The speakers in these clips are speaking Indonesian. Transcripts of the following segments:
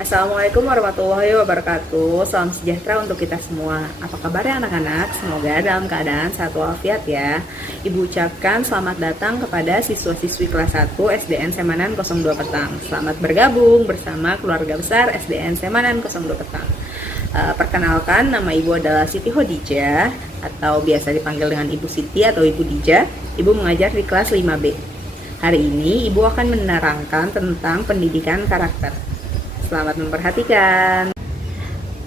Assalamualaikum warahmatullahi wabarakatuh. Salam sejahtera untuk kita semua. Apa kabarnya anak-anak? Semoga dalam keadaan sehat walafiat ya. Ibu ucapkan selamat datang kepada siswa-siswi kelas 1 SDN Semanan 02 Petang. Selamat bergabung bersama keluarga besar SDN Semanan 02 Petang. Perkenalkan, nama ibu adalah Siti Hodijah atau biasa dipanggil dengan Ibu Siti atau Ibu Dijah. Ibu mengajar di kelas 5B. Hari ini ibu akan menerangkan tentang pendidikan karakter. Selamat memperhatikan.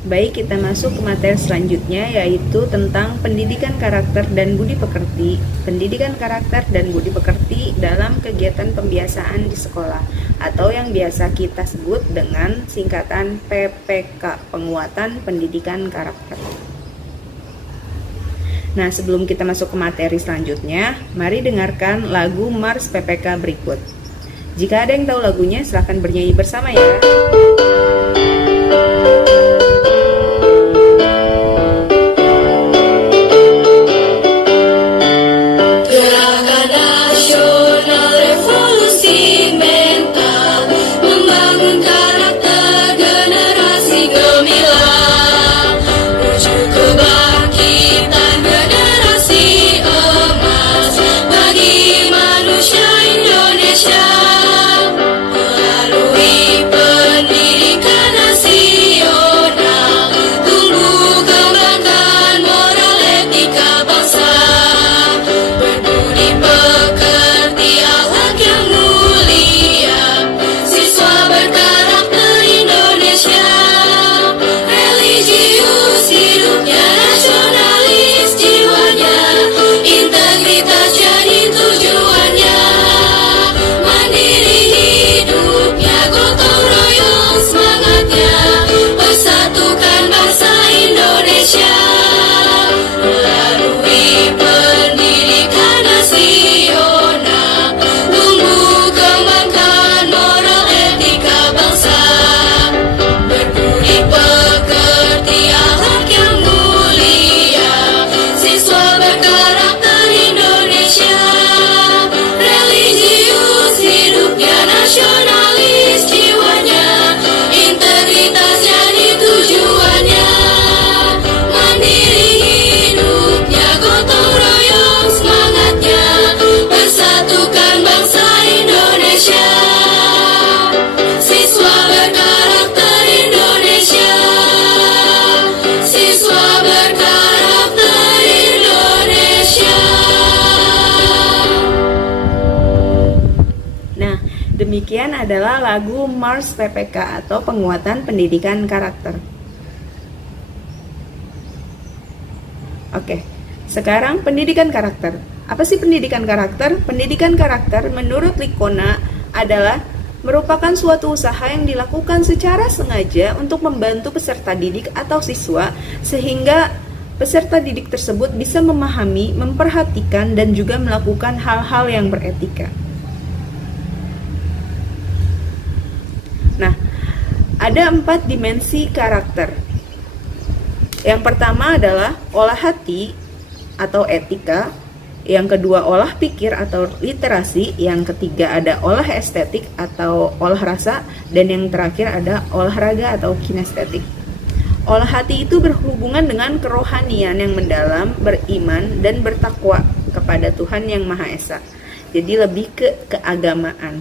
Baik, kita masuk ke materi selanjutnya, yaitu tentang pendidikan karakter dan budi pekerti. Pendidikan karakter dan budi pekerti dalam kegiatan pembiasaan di sekolah, atau yang biasa kita sebut dengan singkatan PPK, Penguatan Pendidikan Karakter. Nah, sebelum kita masuk ke materi selanjutnya, mari dengarkan lagu Mars PPK berikut. Jika ada yang tahu lagunya, silahkan bernyanyi bersama ya. Gerakan nasional revolusi mental, membangun karakter generasi gemilang, menuju kebangkitan generasi emas bagi manusia Indonesia. Melalui pendidikan nasional, tumbuh kembangkan moral etika bangsa, berbudi pekerti akhlak yang mulia, siswa berkarakter Indonesia. Religius hidupnya, nasionalis jiwanya, integritas jadi tujuannya. Mandiri hidupnya, gotong royong semangatnya, persatukan bangsa Indonesia. Melalui pendidikan nasional, tumbuh kembangkan moral etika bangsa, berbudi pekerti akhlak yang mulia, siswa berkarakter Indonesia. Religius hidupnya, nasionalis jiwanya, integritas jadi tujuannya. Mandiri hidupnya, gotong royong semangatnya, persatukan bangsa Indonesia. Siswa berkarakter Indonesia, siswa berkarakter Indonesia. Nah, demikian adalah lagu Mars PPK atau Penguatan Pendidikan Karakter. Oke, sekarang pendidikan karakter. Apa sih pendidikan karakter? Pendidikan karakter menurut Likona adalah merupakan suatu usaha yang dilakukan secara sengaja untuk membantu peserta didik atau siswa sehingga peserta didik tersebut bisa memahami, memperhatikan, dan juga melakukan hal-hal yang beretika. Nah, ada 4 dimensi karakter. Yang pertama adalah olah hati atau etika, yang kedua olah pikir atau literasi, yang ketiga ada olah estetik atau olah rasa, dan yang terakhir ada olahraga atau kinestetik. Olah hati itu berhubungan dengan kerohanian yang mendalam, beriman, dan bertakwa kepada Tuhan Yang Maha Esa. Jadi lebih ke keagamaan.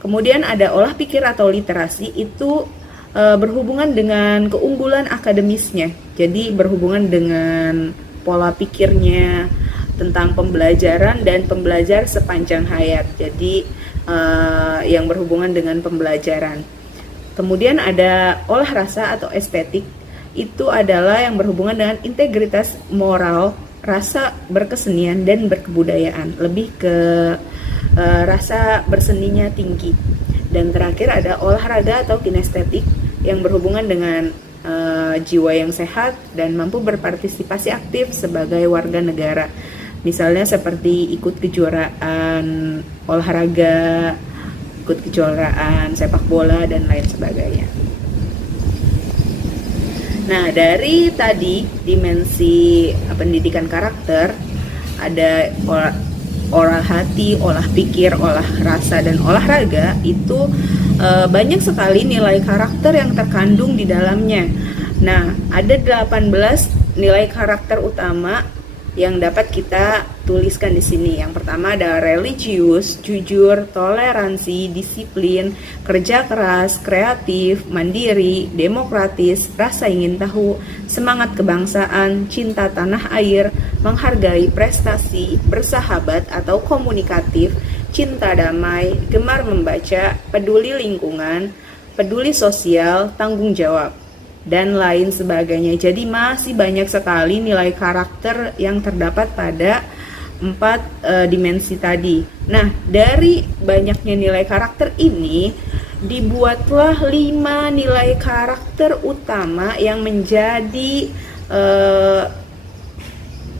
Kemudian ada olah pikir atau literasi, itu berhubungan dengan keunggulan akademisnya. Jadi berhubungan dengan pola pikirnya tentang pembelajaran dan pembelajar sepanjang hayat. Jadi yang berhubungan dengan pembelajaran. Kemudian ada olah rasa atau estetik, itu adalah yang berhubungan dengan integritas moral, rasa berkesenian dan berkebudayaan, lebih ke rasa berseninya tinggi. Dan terakhir ada olahraga atau kinestetik yang berhubungan dengan jiwa yang sehat dan mampu berpartisipasi aktif sebagai warga negara. Misalnya seperti ikut kejuaraan olahraga, ikut kejuaraan sepak bola, dan lain sebagainya. Nah, dari tadi dimensi pendidikan karakter, ada olah hati, olah pikir, olah rasa, dan olahraga itu banyak sekali nilai karakter yang terkandung di dalamnya. Nah, ada 18 nilai karakter utama yang dapat kita tuliskan di sini. Yang pertama ada religius, jujur, toleransi, disiplin, kerja keras, kreatif, mandiri, demokratis, rasa ingin tahu, semangat kebangsaan, cinta tanah air, menghargai prestasi, bersahabat atau komunikatif, cinta damai, gemar membaca, peduli lingkungan, peduli sosial, tanggung jawab, dan lain sebagainya. Jadi masih banyak sekali nilai karakter yang terdapat pada 4 dimensi tadi. Nah, dari banyaknya nilai karakter ini dibuatlah 5 nilai karakter utama yang menjadi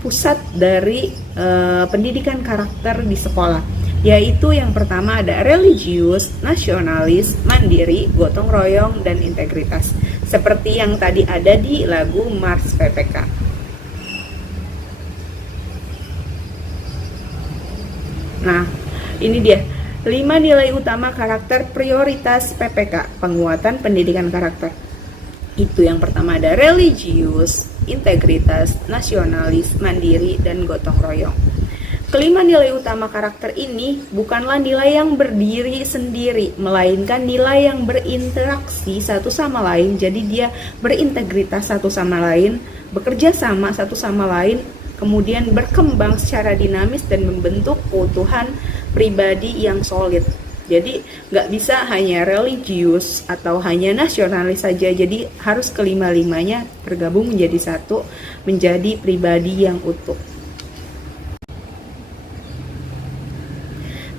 pusat dari pendidikan karakter di sekolah, yaitu yang pertama ada religius, nasionalis, mandiri, gotong royong, dan integritas, seperti yang tadi ada di lagu Mars PPK. Nah, ini dia 5 nilai utama karakter prioritas PPK, penguatan pendidikan karakter. Itu yang pertama ada religius, integritas, nasionalis, mandiri, dan gotong royong. Kelima nilai utama karakter ini bukanlah nilai yang berdiri sendiri, melainkan nilai yang berinteraksi satu sama lain. Jadi dia berintegritas satu sama lain, bekerja sama satu sama lain, kemudian berkembang secara dinamis dan membentuk keutuhan pribadi yang solid. Jadi nggak bisa hanya religius atau hanya nasionalis saja. Jadi harus kelima-limanya tergabung menjadi satu, menjadi pribadi yang utuh.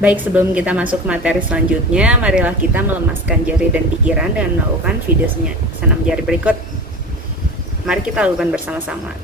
Baik, sebelum kita masuk ke materi selanjutnya, marilah kita melemaskan jari dan pikiran dengan melakukan video senam jari berikut. Mari kita lakukan bersama-sama.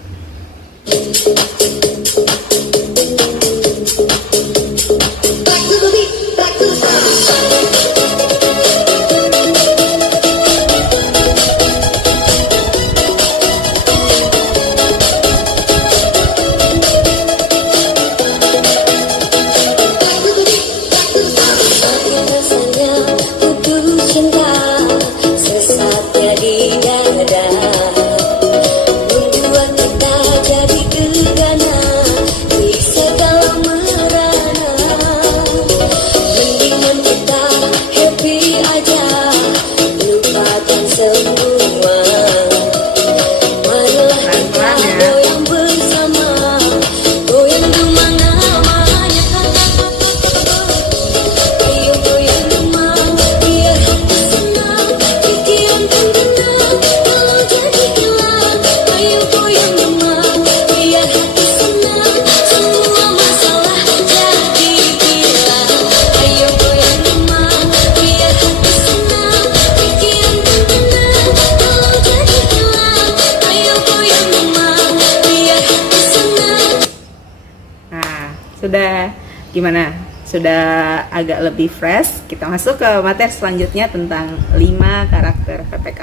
Sudah gimana? Sudah agak lebih fresh? Kita masuk ke materi selanjutnya tentang 5 karakter PPK.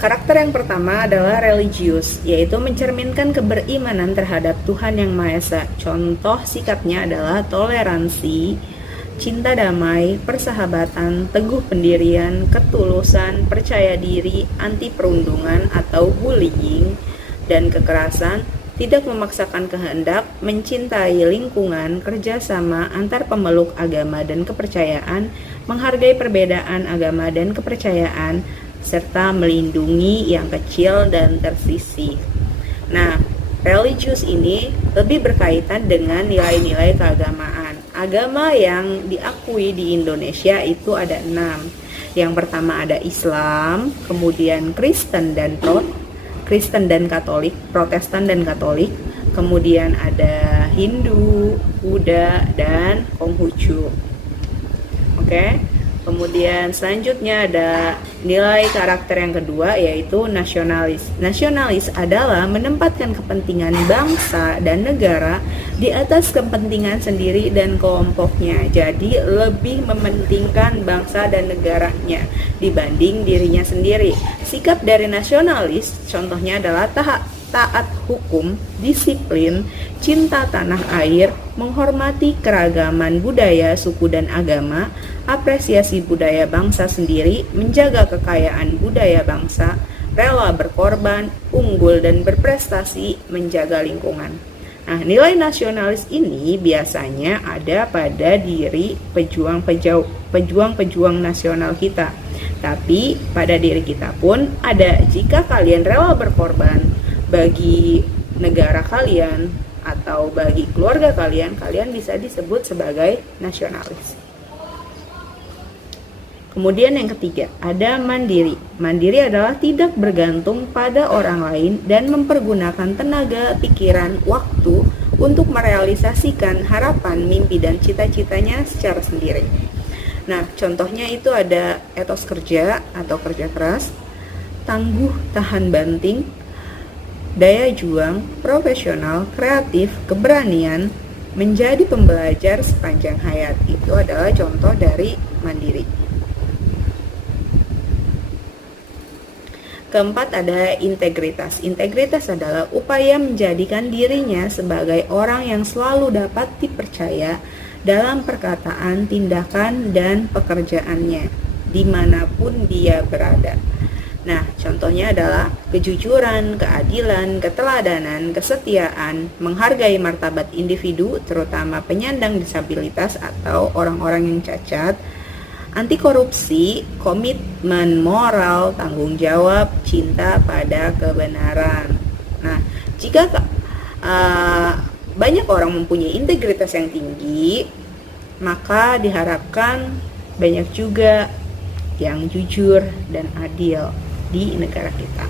Karakter yang pertama adalah religius, yaitu mencerminkan keberimanan terhadap Tuhan Yang Maha Esa. Contoh sikapnya adalah toleransi, cinta damai, persahabatan, teguh pendirian, ketulusan, percaya diri, anti perundungan atau bullying dan kekerasan, tidak memaksakan kehendak, mencintai lingkungan, kerjasama antar pemeluk agama dan kepercayaan, menghargai perbedaan agama dan kepercayaan, serta melindungi yang kecil dan tersisih. Nah, religius ini lebih berkaitan dengan nilai-nilai keagamaan. Agama yang diakui di Indonesia itu ada 6. Yang pertama ada Islam, kemudian Kristen dan Katolik, Protestan dan Katolik, kemudian ada Hindu, Buddha, dan Konghucu. Oke. Kemudian selanjutnya ada nilai karakter yang kedua, yaitu nasionalis. Nasionalis adalah menempatkan kepentingan bangsa dan negara di atas kepentingan sendiri dan kelompoknya. Jadi lebih mementingkan bangsa dan negaranya dibanding dirinya sendiri. Sikap dari nasionalis contohnya adalah taat hukum, disiplin, cinta tanah air, menghormati keragaman budaya, suku dan agama, apresiasi budaya bangsa sendiri, menjaga kekayaan budaya bangsa, rela berkorban, unggul dan berprestasi, menjaga lingkungan. Nah, nilai nasionalis ini biasanya ada pada diri pejuang-pejuang nasional kita. Tapi pada diri kita pun ada. Jika kalian rela berkorban bagi negara kalian atau bagi keluarga kalian, kalian bisa disebut sebagai nasionalis. Kemudian yang ketiga, ada mandiri. Mandiri adalah tidak bergantung pada orang lain dan mempergunakan tenaga, pikiran, waktu untuk merealisasikan harapan, mimpi, dan cita-citanya secara sendiri. Nah, contohnya itu ada etos kerja atau kerja keras, tangguh tahan banting, daya juang, profesional, kreatif, keberanian, menjadi pembelajar sepanjang hayat. Itu adalah contoh dari mandiri. Keempat, ada integritas. Integritas adalah upaya menjadikan dirinya sebagai orang yang selalu dapat dipercaya dalam perkataan, tindakan, dan pekerjaannya dimanapun dia berada. Nah, contohnya adalah kejujuran, keadilan, keteladanan, kesetiaan, menghargai martabat individu, terutama penyandang disabilitas atau orang-orang yang cacat, anti korupsi, komitmen moral, tanggung jawab, cinta pada kebenaran. Nah, jika banyak orang mempunyai integritas yang tinggi, maka diharapkan banyak juga yang jujur dan adil di negara kita.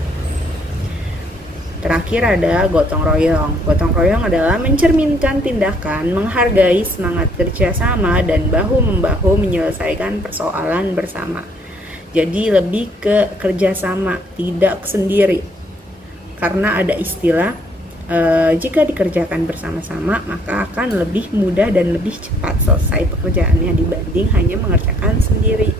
Terakhir ada gotong royong. Gotong royong adalah mencerminkan tindakan, menghargai semangat kerjasama, dan bahu-membahu menyelesaikan persoalan bersama. Jadi lebih ke kerjasama, tidak sendiri. Karena ada istilah, jika dikerjakan bersama-sama, maka akan lebih mudah dan lebih cepat selesai pekerjaannya dibanding hanya mengerjakan sendiri.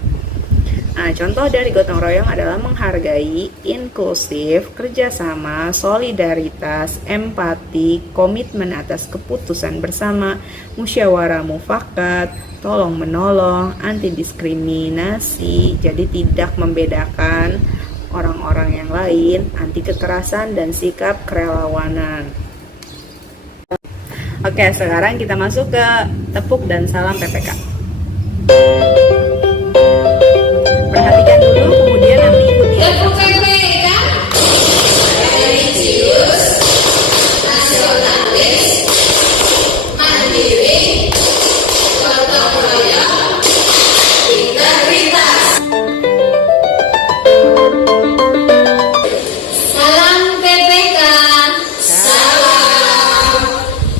Nah, contoh dari gotong royong adalah menghargai, inklusif, kerjasama, solidaritas, empati, komitmen atas keputusan bersama, musyawarah mufakat, tolong menolong, anti diskriminasi, jadi tidak membedakan orang-orang yang lain, anti kekerasan, dan sikap kerelawanan. Oke, sekarang kita masuk ke tepuk dan salam PPK. Perhatikan dulu, kemudian nanti ikuti. Tepuk PPK, religius, nasionalis, mandiri, gotong royong, integritas. Salam PPK, salam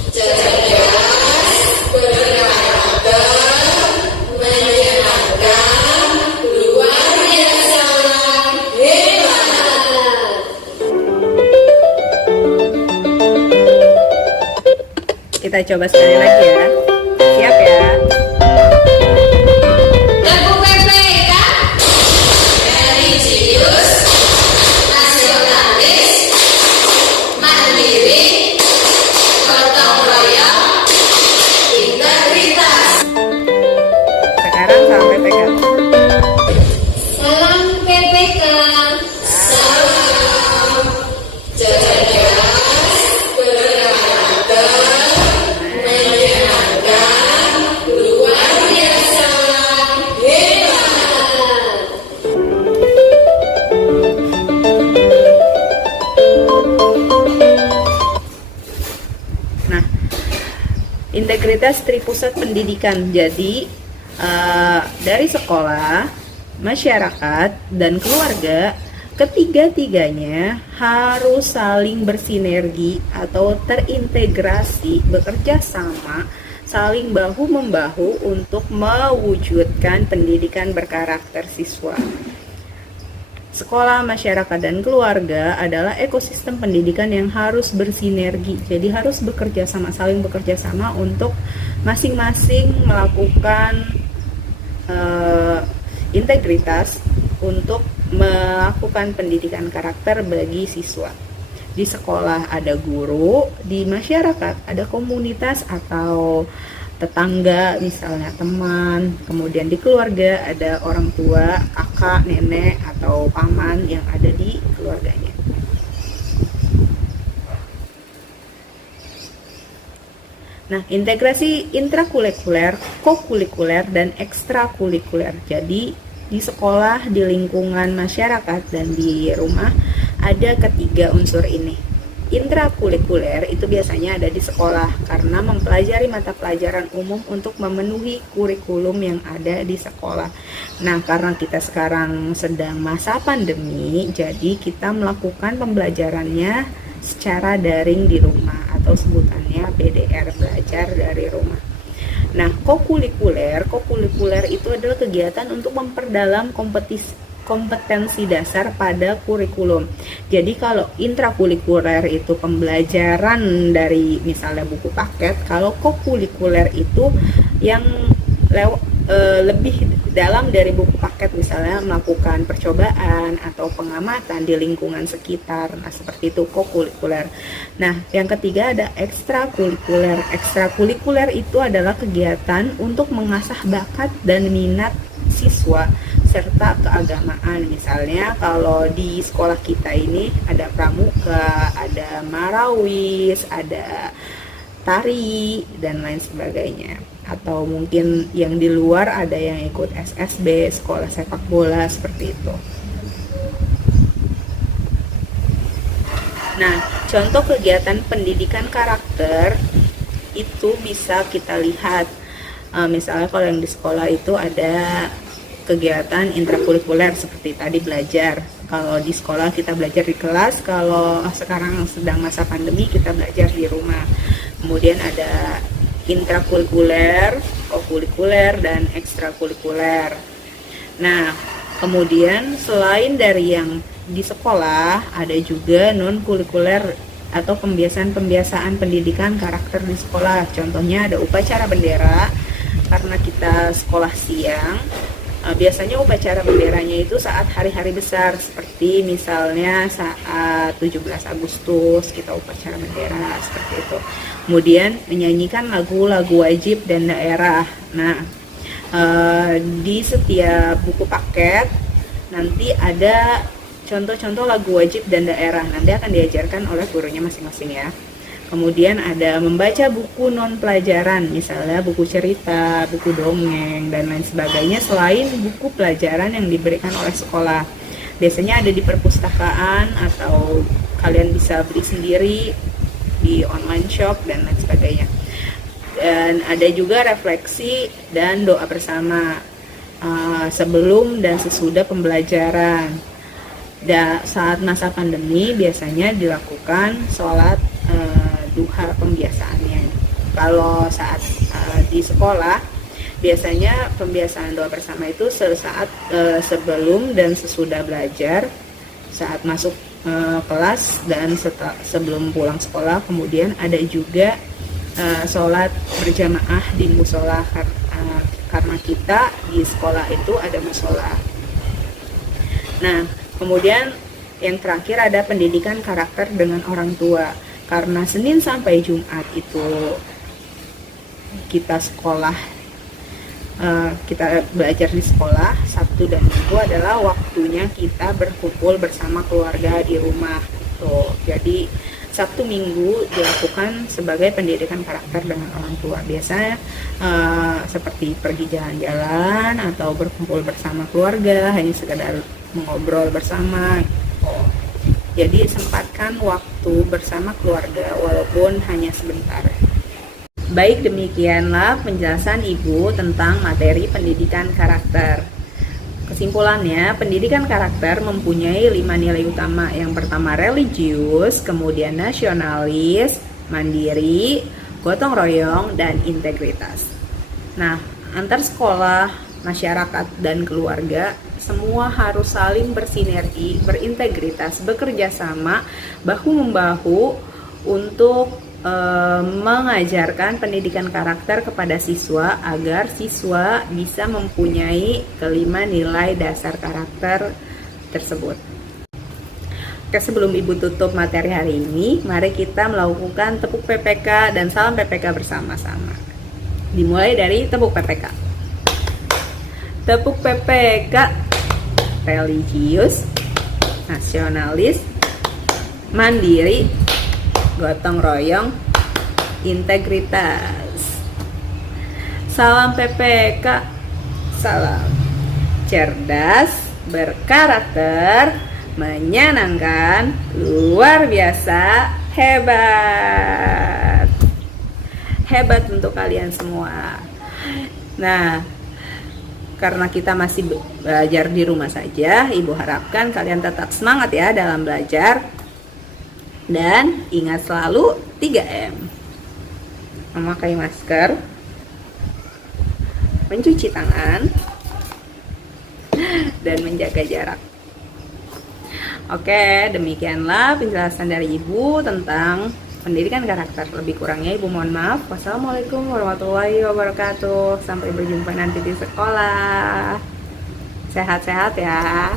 cerdas, berkarakter, menyenangkan, luar biasa, hebat. Kita coba sekali lagi ya. Siap ya? Tepuk PPK, religius, nasionalis, mandiri, gotong royong, integritas. Sekarang salam PPK. Salam PPK, salam cerdas, berkarakter, menyenangkan, luar biasa, hebat. Nah, integritas Tripusat Pendidikan. Jadi dari sekolah, masyarakat, dan keluarga, ketiga-tiganya harus saling bersinergi atau terintegrasi, bekerja sama, saling bahu-membahu untuk mewujudkan pendidikan berkarakter siswa. Sekolah, masyarakat, dan keluarga adalah ekosistem pendidikan yang harus bersinergi. Jadi harus bekerja sama, saling bekerja sama untuk masing-masing melakukan integritas untuk melakukan pendidikan karakter bagi siswa. Di sekolah ada guru, di masyarakat ada komunitas atau tetangga, misalnya teman, kemudian di keluarga ada orang tua, kakak, nenek, atau paman yang ada di keluarganya. Nah, integrasi intrakurikuler, kokurikuler, dan ekstrakurikuler. Jadi, di sekolah, di lingkungan masyarakat, dan di rumah ada ketiga unsur ini. Intrakurikuler itu biasanya ada di sekolah karena mempelajari mata pelajaran umum untuk memenuhi kurikulum yang ada di sekolah. Nah, karena kita sekarang sedang masa pandemi, jadi kita melakukan pembelajarannya secara daring di rumah atau sebutannya PDR, belajar dari rumah. Nah, kokurikuler itu adalah kegiatan untuk memperdalam kompetensi dasar pada kurikulum. Jadi kalau intrakurikuler itu pembelajaran dari misalnya buku paket, kalau kokurikuler itu yang lebih dalam dari buku paket, misalnya melakukan percobaan atau pengamatan di lingkungan sekitar. Nah, seperti itu kokurikuler. Nah, yang ketiga ada ekstrakurikuler. Ekstrakurikuler itu adalah kegiatan untuk mengasah bakat dan minat siswa serta keagamaan. Misalnya kalau di sekolah kita ini ada pramuka, ada marawis, ada tari, dan lain sebagainya. Atau mungkin yang di luar ada yang ikut SSB, sekolah sepak bola, seperti itu. Nah, contoh kegiatan pendidikan karakter itu bisa kita lihat. Misalnya kalau yang di sekolah itu ada kegiatan intrakurikuler seperti tadi belajar. Kalau di sekolah kita belajar di kelas, kalau sekarang sedang masa pandemi kita belajar di rumah. Kemudian ada intrakurikuler, kokurikuler, dan ekstrakurikuler. Nah, kemudian selain dari yang di sekolah, ada juga non-kurikuler atau pembiasaan pendidikan karakter di sekolah. Contohnya ada upacara bendera, karena kita sekolah siang. Biasanya upacara benderanya itu saat hari-hari besar, seperti misalnya saat 17 Agustus kita upacara bendera, seperti itu. Kemudian menyanyikan lagu-lagu wajib dan daerah. Nah, di setiap buku paket nanti ada contoh-contoh lagu wajib dan daerah. Nanti akan diajarkan oleh gurunya masing-masing ya. Kemudian ada membaca buku non pelajaran, misalnya buku cerita, buku dongeng, dan lain sebagainya, selain buku pelajaran yang diberikan oleh sekolah. Biasanya ada di perpustakaan atau kalian bisa beli sendiri di online shop dan lain sebagainya. Dan ada juga refleksi dan doa bersama sebelum dan sesudah pembelajaran. Dan saat masa pandemi biasanya dilakukan sholat duha pembiasaannya. Kalau saat di sekolah biasanya pembiasaan doa bersama itu sesaat sebelum dan sesudah belajar, saat masuk kelas, dan sebelum pulang sekolah. Kemudian ada juga sholat berjamaah di musola, karena kita di sekolah itu ada musola. Nah, kemudian yang terakhir ada pendidikan karakter dengan orang tua. Karena Senin sampai Jumat itu kita sekolah, kita belajar di sekolah. Sabtu dan Minggu adalah waktunya kita berkumpul bersama keluarga di rumah. Tuh, jadi Sabtu Minggu dilakukan sebagai pendidikan karakter dengan orang tua. Biasanya seperti pergi jalan-jalan atau berkumpul bersama keluarga, hanya sekedar mengobrol bersama. Jadi sempatkan waktu bersama keluarga walaupun hanya sebentar. Baik, demikianlah penjelasan Ibu tentang materi pendidikan karakter. Kesimpulannya, pendidikan karakter mempunyai 5 nilai utama. Yang pertama religius, kemudian nasionalis, mandiri, gotong royong, dan integritas. Nah, antar sekolah, masyarakat, dan keluarga semua harus saling bersinergi, berintegritas, bekerja sama, bahu-membahu untuk mengajarkan pendidikan karakter kepada siswa agar siswa bisa mempunyai kelima nilai dasar karakter tersebut. Oke, sebelum Ibu tutup materi hari ini, mari kita melakukan tepuk PPK dan salam PPK bersama-sama. Dimulai dari tepuk PPK. Tepuk PPK. Religius, nasionalis, mandiri, gotong royong, integritas. Salam PPK. Salam cerdas, berkarakter, menyenangkan, luar biasa, hebat. Hebat untuk kalian semua. Nah, karena kita masih belajar di rumah saja, Ibu harapkan kalian tetap semangat ya dalam belajar. Dan ingat selalu 3M. Memakai masker, mencuci tangan, dan menjaga jarak. Oke, demikianlah penjelasan dari Ibu tentang pendidikan karakter. Lebih kurangnya Ibu mohon maaf. Wassalamualaikum warahmatullahi wabarakatuh. Sampai berjumpa nanti di sekolah. Sehat-sehat ya.